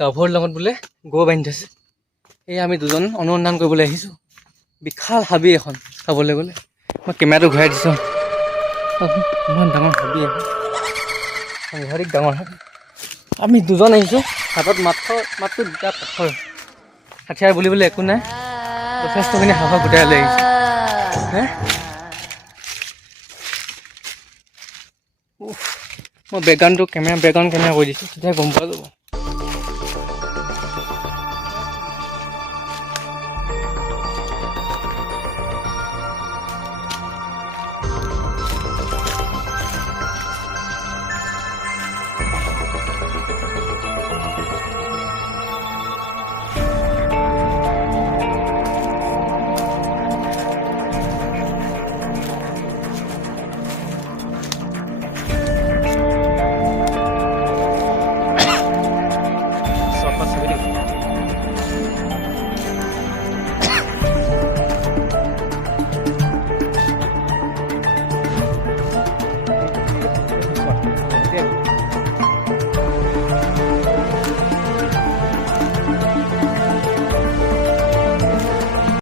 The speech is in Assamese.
গাভৰুৰ লগত বোলে গৰু বান্ধি থৈছে। এই আমি দুজন অনুসন্ধান কৰিবলৈ আহিছোঁ বিশাল হাবি এখন চাবলৈ গ'লে। মই কেমেৰাটো ঘূৰাই দিছোঁ। ইমান ডাঙৰ হাবি এখন, সাংঘাতিক ডাঙৰ হাবি। আমি দুজন আহিছোঁ, হাতত মাত্ৰ দুটা পাথৰ, হাথিয়াৰ বুলিবলৈ একো নাই। যথেষ্টখিনি সাহস গোটাই লৈ আহিছোঁ। হে মই বেকগ্ৰাউণ্ডটো কেমেৰা কৰি দিছোঁ, তেতিয়া গম পোৱা যাব।